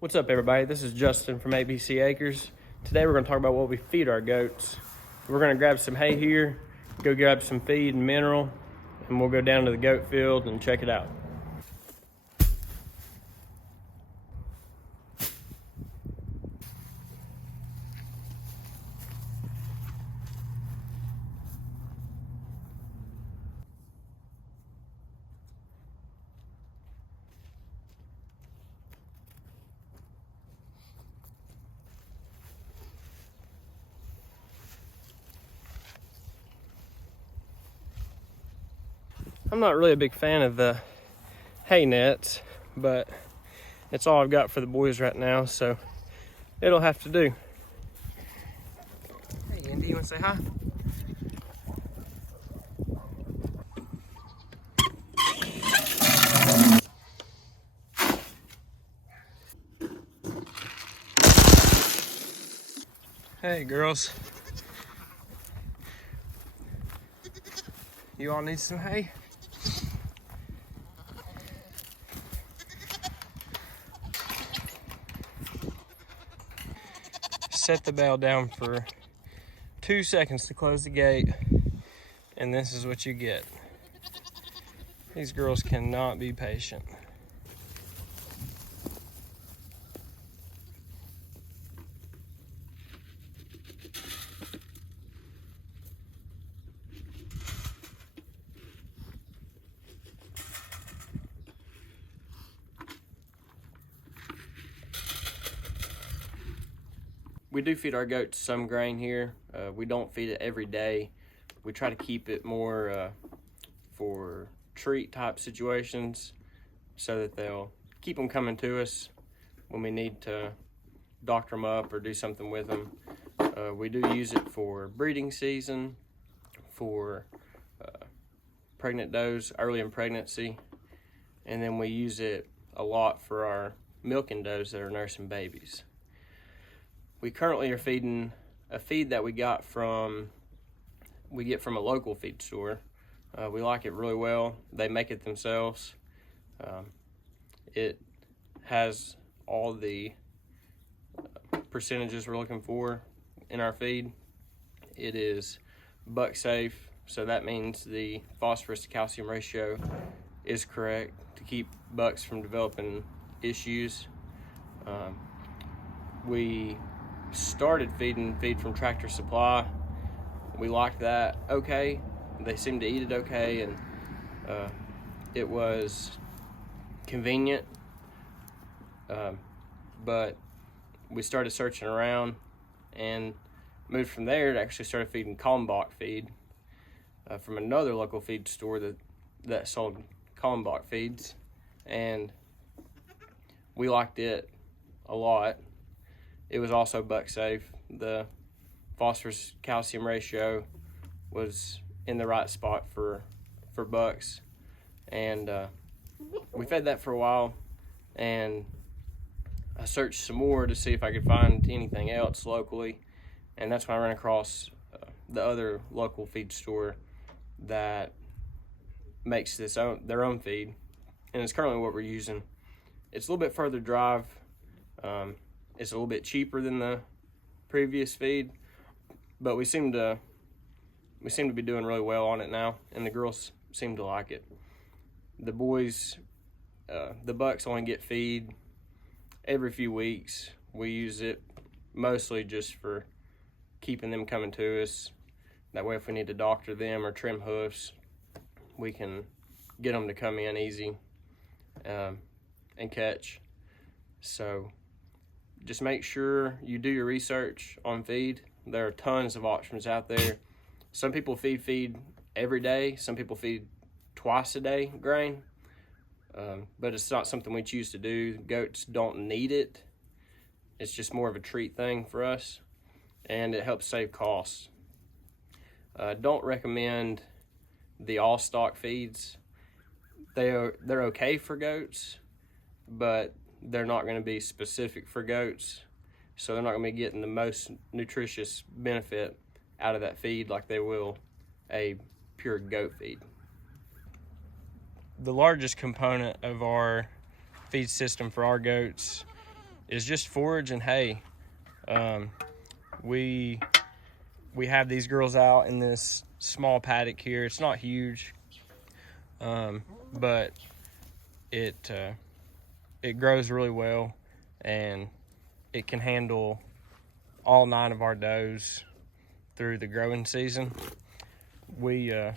What's up, everybody? This is Justin from ABC Acres. Today we're going to talk about what we feed our goats. We're going to grab some hay here, go grab some feed and mineral, and we'll go down to the goat field and check it out. I'm not really a big fan of the hay nets, but it's all I've got for the boys right now, so it'll have to do. Hey, Andy, you want to say hi? Hey, girls. You all need some hay? Set the bell down for 2 seconds to close the gate, and this is what you get. These girls cannot be patient. We do feed our goats some grain here. We don't feed it every day. We try to keep it more for treat type situations so that they'll keep them coming to us when we need to doctor them up or do something with them. We do use it for breeding season, for pregnant does early in pregnancy, and then we use it a lot for our milking does that are nursing babies. We currently are feeding a feed that we get from a local feed store. We like it really well. They make it themselves. It has all the percentages we're looking for in our feed. It is buck safe, so that means the phosphorus to calcium ratio is correct to keep bucks from developing issues. We started feeding feed from Tractor Supply. We liked that okay. They seemed to eat it okay, and it was convenient. But we started searching around and moved from there to actually started feeding Kalmbach feed from another local feed store that sold Kalmbach feeds, and we liked it a lot. It was also buck safe. The phosphorus calcium ratio was in the right spot for bucks, and we fed that for a while, and I searched some more to see if I could find anything else locally, and that's when I ran across the other local feed store that makes their own feed, and it's currently what we're using. It's a little bit further drive. It's a little bit cheaper than the previous feed, but we seem to be doing really well on it now, and the girls seem to like it. The boys, the bucks only get feed every few weeks. We use it mostly just for keeping them coming to us. That way, if we need to doctor them or trim hoofs, we can get them to come in easy and catch. So just make sure you do your research on feed. There are tons of options out there. Some people feed every day. Some people feed twice a day grain, but it's not something we choose to do. Goats don't need it. It's just more of a treat thing for us, and it helps save costs. Don't recommend the all stock feeds. They're okay for goats, but they're not going to be specific for goats, so they're not going to be getting the most nutritious benefit out of that feed like they will a pure goat feed. The largest component of our feed system for our goats is just forage and hay. We have these girls out in this small paddock here. It's not huge, but it grows really well, and it can handle all 9 of our does through the growing season. We are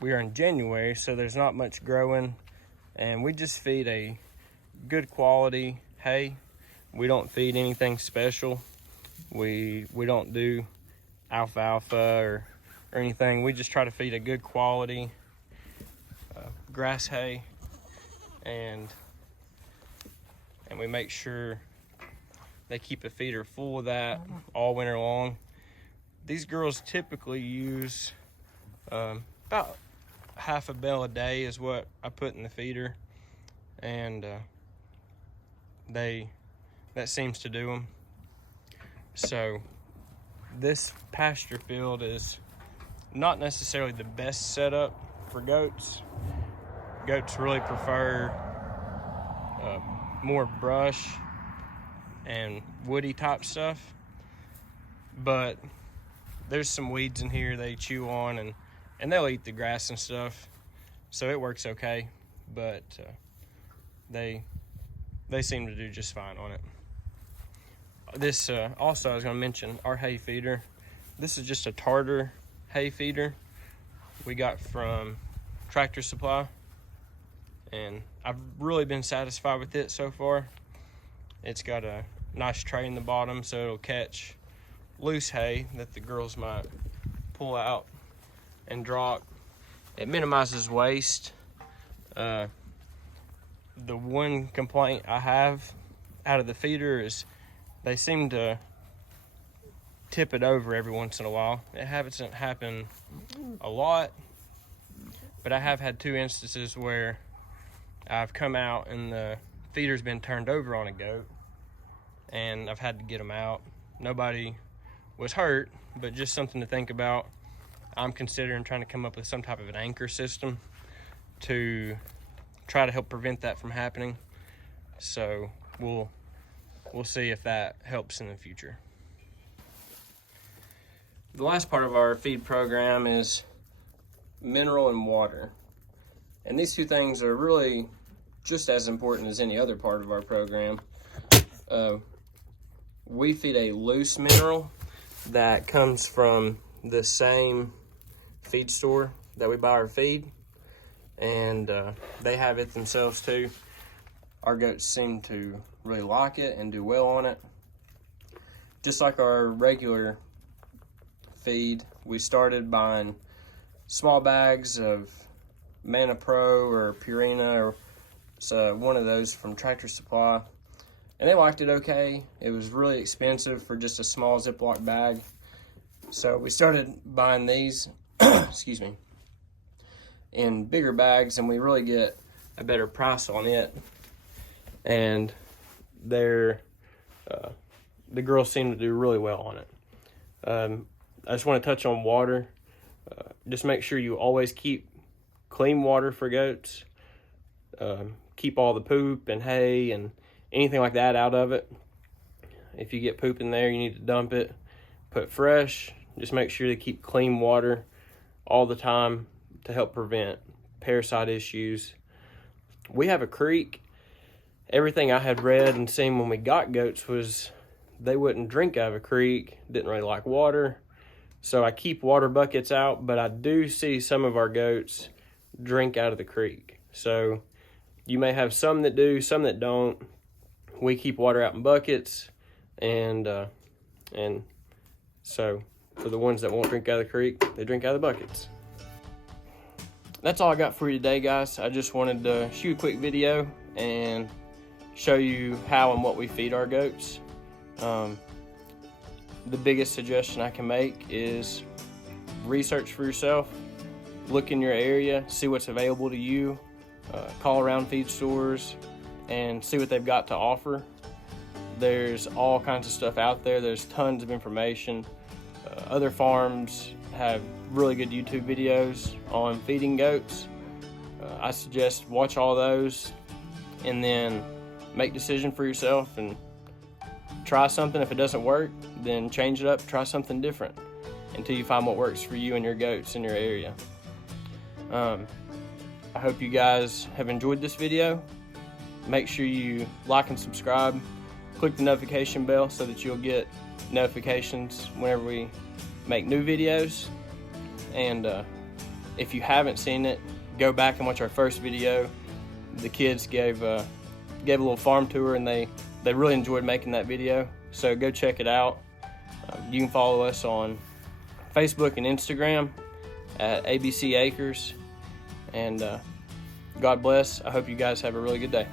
in January, so there's not much growing, and we just feed a good quality hay. We don't feed anything special. We don't do alfalfa or anything. We just try to feed a good quality grass hay, and we make sure they keep a feeder full of that all winter long. These girls typically use about half a bale a day is what I put in the feeder, and that seems to do them. So this pasture field is not necessarily the best setup for goats. Goats really prefer more brush and woody type stuff, but there's some weeds in here they chew on, and they'll eat the grass and stuff, so it works okay. But they seem to do just fine on it. This also, I was going to mention our hay feeder. This is just a tartar hay feeder we got from Tractor Supply, and I've really been satisfied with it so far. It's got a nice tray in the bottom, so it'll catch loose hay that the girls might pull out and drop. It minimizes waste. The one complaint I have out of the feeder is they seem to tip it over every once in a while. It hasn't happened a lot, but I have had 2 instances where I've come out and the feeder's been turned over on a goat, and I've had to get them out. Nobody was hurt, but just something to think about. I'm considering trying to come up with some type of an anchor system to try to help prevent that from happening. So we'll see if that helps in the future. The last part of our feed program is mineral and water. And these 2 things are really just as important as any other part of our program. We feed a loose mineral that comes from the same feed store that we buy our feed, and they have it themselves too. Our goats seem to really like it and do well on it. Just like our regular feed, we started buying small bags of Mana Pro or Purina, or one of those from Tractor Supply, and they liked it okay. It was really expensive for just a small Ziploc bag, so we started buying these excuse me, in bigger bags, and we really get a better price on it. And the girls seem to do really well on it. I just want to touch on water. Just make sure you always keep clean water for goats. Keep all the poop and hay and anything like that out of it. If you get poop in there, you need to dump it. Put fresh. Just make sure to keep clean water all the time to help prevent parasite issues. We have a creek. Everything I had read and seen when we got goats was they wouldn't drink out of a creek, didn't really like water. So I keep water buckets out, but I do see some of our goats drink out of the creek. So you may have some that do, some that don't. We keep water out in buckets, and so for the ones that won't drink out of the creek, they drink out of the buckets. That's all I got for you today, guys. I just wanted to shoot a quick video and show you how and what we feed our goats. The biggest suggestion I can make is research for yourself. Look in your area, see what's available to you. Call around feed stores and see what they've got to offer. There's all kinds of stuff out there. There's tons of information. Other farms have really good YouTube videos on feeding goats. I suggest watch all those and then make decision for yourself and try something. If it doesn't work, then change it up, try something different until you find what works for you and your goats in your area. I hope you guys have enjoyed this video. Make sure you like and subscribe. Click the notification bell so that you'll get notifications whenever we make new videos. And if you haven't seen it, go back and watch our first video. The kids gave a little farm tour, and they really enjoyed making that video. So go check it out. You can follow us on Facebook and Instagram at ABC Acres. And God bless. I hope you guys have a really good day.